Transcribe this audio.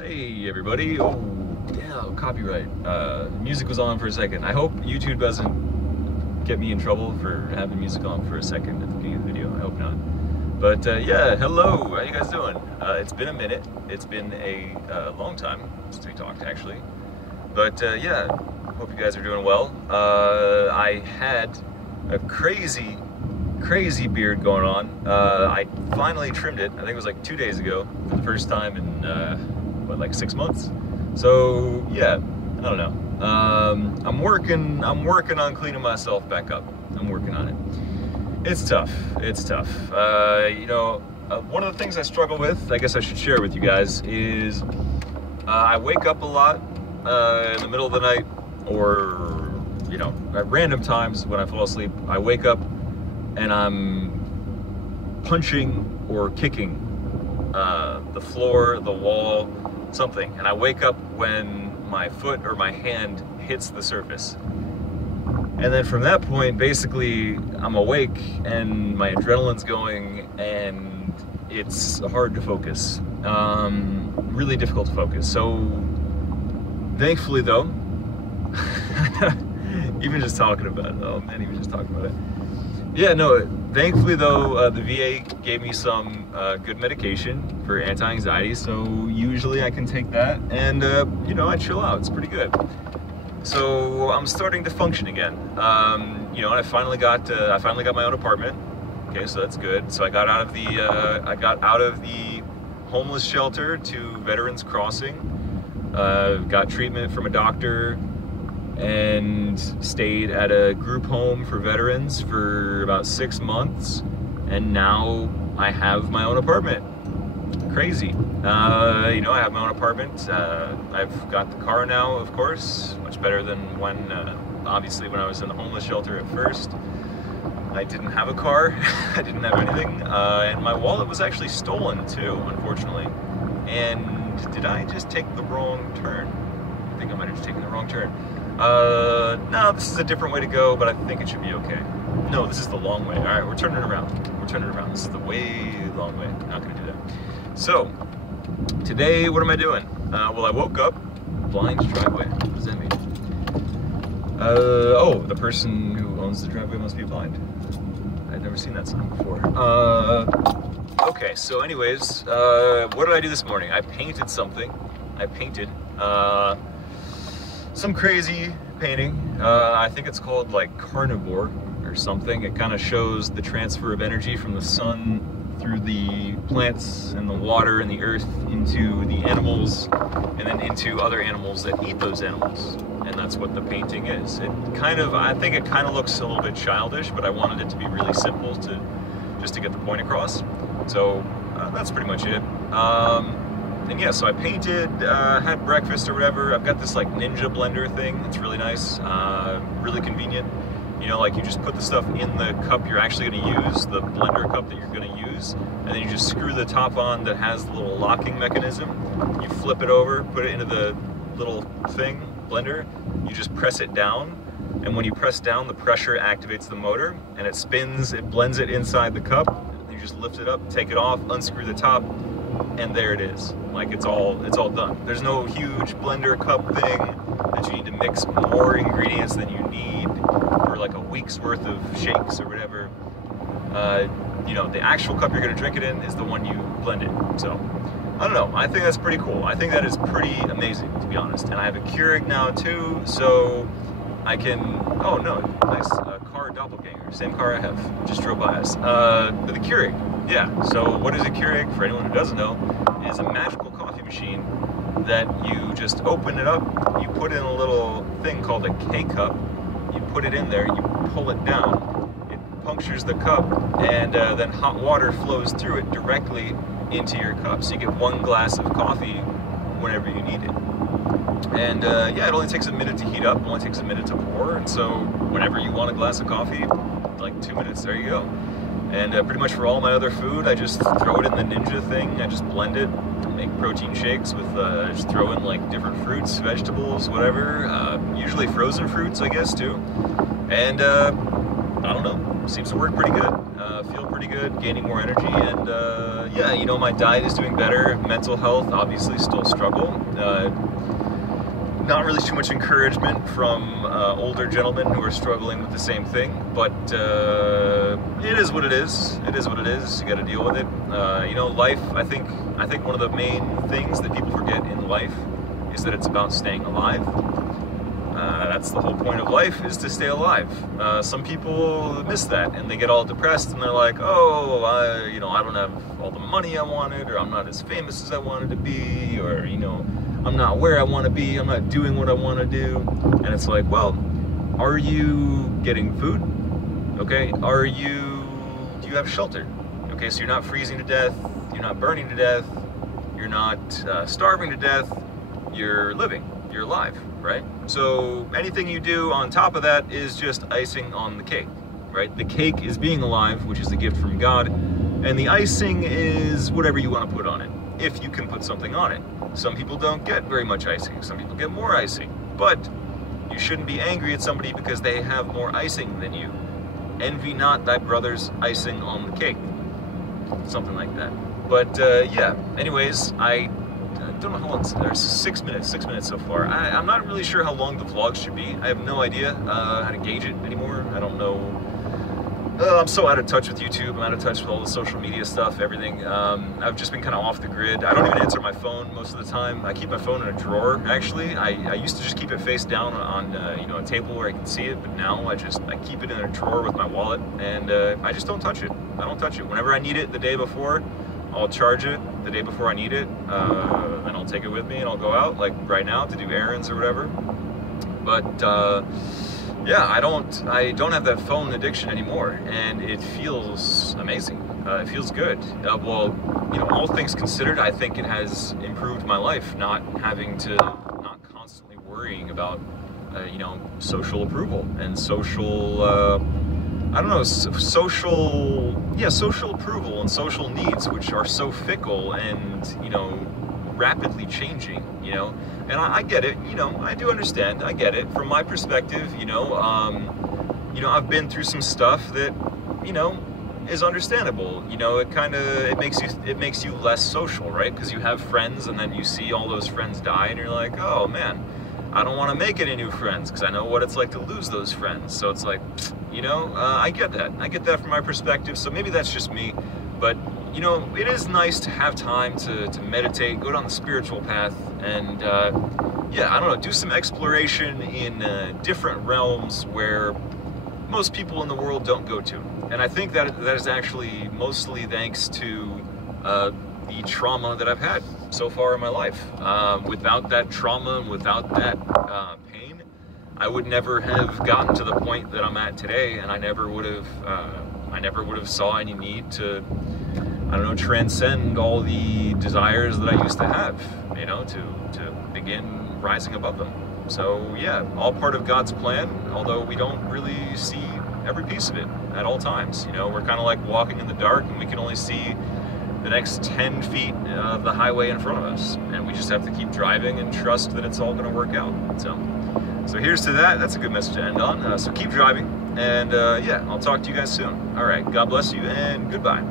Hey everybody. Oh yeah, copyright. Music was on for a second. I hope YouTube doesn't get me in trouble for having music on for a second at the beginning of the video. I hope not. But yeah, hello, how you guys doing? It's been a minute. It's been a long time since we talked actually. But yeah, hope you guys are doing well. I had a crazy beard going on. I finally trimmed it. I think it was like 2 days ago for the first time in what, like 6 months. So yeah, I don't know. I'm working on cleaning myself back up. I'm working on it. It's tough. It's tough. You know, one of the things I struggle with, I guess I should share with you guys, is I wake up a lot in the middle of the night, or you know, at random times when I fall asleep. I wake up and I'm punching or kicking the floor, the wall, something. And I wake up when my foot or my hand hits the surface. And then from that point, basically, I'm awake and my adrenaline's going and it's hard to focus. Really difficult to focus. So thankfully though, even just talking about it, oh man, even just talking about it. Yeah, no, thankfully though, the VA gave me some good medication for anti-anxiety, so usually I can take that and, you know, I chill out. It's pretty good. So I'm starting to function again. You know, I finally got my own apartment. Okay, so that's good. So I got out of the homeless shelter to Veterans Crossing. Got treatment from a doctor, and stayed at a group home for veterans for about 6 months, and now I have my own apartment. Crazy. You know, I have my own apartment. I've got the car now, of course, much better than when, obviously when I was in the homeless shelter at first. I didn't have a car, I didn't have anything, and my wallet was actually stolen too, unfortunately. And did I just take the wrong turn? I think I might have just taken the wrong turn. No, this is a different way to go, but I think it should be okay. No, this is the long way. All right, we're turning around. We're turning around. This is the way long way. Not gonna do that. So, today, what am I doing? Well, I woke up, blind driveway. What does that mean? Oh, the person who owns the driveway must be blind. I've never seen that sign before. Okay, so anyways, what did I do this morning? I painted something. I painted, some crazy painting. I think it's called like Carnivore or something. It kind of shows the transfer of energy from the sun through the plants and the water and the earth into the animals, and then into other animals that eat those animals. And that's what the painting is. It kind of, I think it kind of looks a little bit childish, but I wanted it to be really simple just to get the point across. So that's pretty much it. And yeah, so I painted, had breakfast or whatever. I've got this like Ninja blender thing. It's really nice, really convenient. You know, like you just put the stuff in the cup you're actually gonna use, the blender cup that you're gonna use, and then you just screw the top on that has the little locking mechanism. You flip it over, put it into the little thing, blender, you just press it down, and when you press down, the pressure activates the motor, and it spins, it blends it inside the cup. You just lift it up, take it off, unscrew the top, and there it is. Like it's all done. There's no huge blender cup thing that you need to mix more ingredients than you need for like a week's worth of shakes or whatever. You know, the actual cup you're gonna drink it in is the one you blend it. So, I don't know, I think that's pretty cool. I think that is pretty amazing, to be honest. And I have a Keurig now too, so I can, oh no, nice, car doppelganger, same car I have, just drove by us. The Keurig, yeah, so what is a Keurig, for anyone who doesn't know, is a magical coffee machine that you just open it up, you put in a little thing called a K-cup, you put it in there, you pull it down, it punctures the cup, and then hot water flows through it directly into your cup, so you get 1 glass of coffee whenever you need it. And yeah, it only takes a minute to heat up, it only takes a minute to pour, and so whenever you want a glass of coffee, like 2 minutes, there you go. And pretty much for all my other food, I just throw it in the Ninja thing, I just blend it, make protein shakes with, just throw in like different fruits, vegetables, whatever, usually frozen fruits, I guess, too. And I don't know, seems to work pretty good, feel pretty pretty good, gaining more energy, and yeah, you know, my diet is doing better. Mental health, obviously, still struggle. Not really too much encouragement from older gentlemen who are struggling with the same thing, but it is what it is. It is what it is. You got to deal with it. You know, life. I think one of the main things that people forget in life is that it's about staying alive. That's the whole point of life, is to stay alive. Some people miss that and they get all depressed and they're like, oh, you know, I don't have all the money I wanted, or I'm not as famous as I wanted to be, or, you know, I'm not where I want to be, I'm not doing what I want to do. And it's like, well, are you getting food? Okay, do you have shelter? Okay, so you're not freezing to death, you're not burning to death, you're not starving to death, you're living, you're alive, right? So anything you do on top of that is just icing on the cake, right? The cake is being alive, which is a gift from God, and the icing is whatever you want to put on it, if you can put something on it. Some people don't get very much icing, some people get more icing, but you shouldn't be angry at somebody because they have more icing than you. Envy not thy brother's icing on the cake. Something like that. But yeah, anyways, I don't know how long, there's 6 minutes so far. I'm not really sure how long the vlog should be. I have no idea how to gauge it anymore. I don't know. I'm so out of touch with YouTube. I'm out of touch with all the social media stuff, everything. I've just been kind of off the grid. I don't even answer my phone most of the time. I keep my phone in a drawer, actually. I used to just keep it face down on you know, a table where I can see it, but now I keep it in a drawer with my wallet, and I just don't touch it. I don't touch it. Whenever I need it the day before, I'll charge it the day before I need it, then I'll take it with me and I'll go out, like right now, to do errands or whatever. But yeah, I don't have that phone addiction anymore, and it feels amazing. It feels good. Well, you know, all things considered, I think it has improved my life, not constantly worrying about, you know, social approval and social, I don't know, social approval and social needs, which are so fickle and, you know, rapidly changing, you know. And I get it, you know, I do understand, I get it. From my perspective, you know, I've been through some stuff that, you know, is understandable. You know, it makes you less social, right? Because you have friends and then you see all those friends die and you're like, oh man, I don't want to make any new friends because I know what it's like to lose those friends. So it's like, you know, I get that from my perspective. So maybe that's just me, but you know, it is nice to have time to meditate, go down the spiritual path, and yeah, I don't know, do some exploration in different realms where most people in the world don't go to. And I think that is actually mostly thanks to the trauma that I've had so far in my life. Without that trauma and without that pain, I would never have gotten to the point that I'm at today, and I never would have saw any need to, I don't know, transcend all the desires that I used to have, you know, to begin rising above them. So yeah, all part of God's plan, although we don't really see every piece of it at all times. You know, we're kind of like walking in the dark and we can only see the next 10 feet of the highway in front of us. And we just have to keep driving and trust that it's all going to work out. So here's to that. That's a good message to end on. So keep driving, and yeah, I'll talk to you guys soon. All right, God bless you, and goodbye.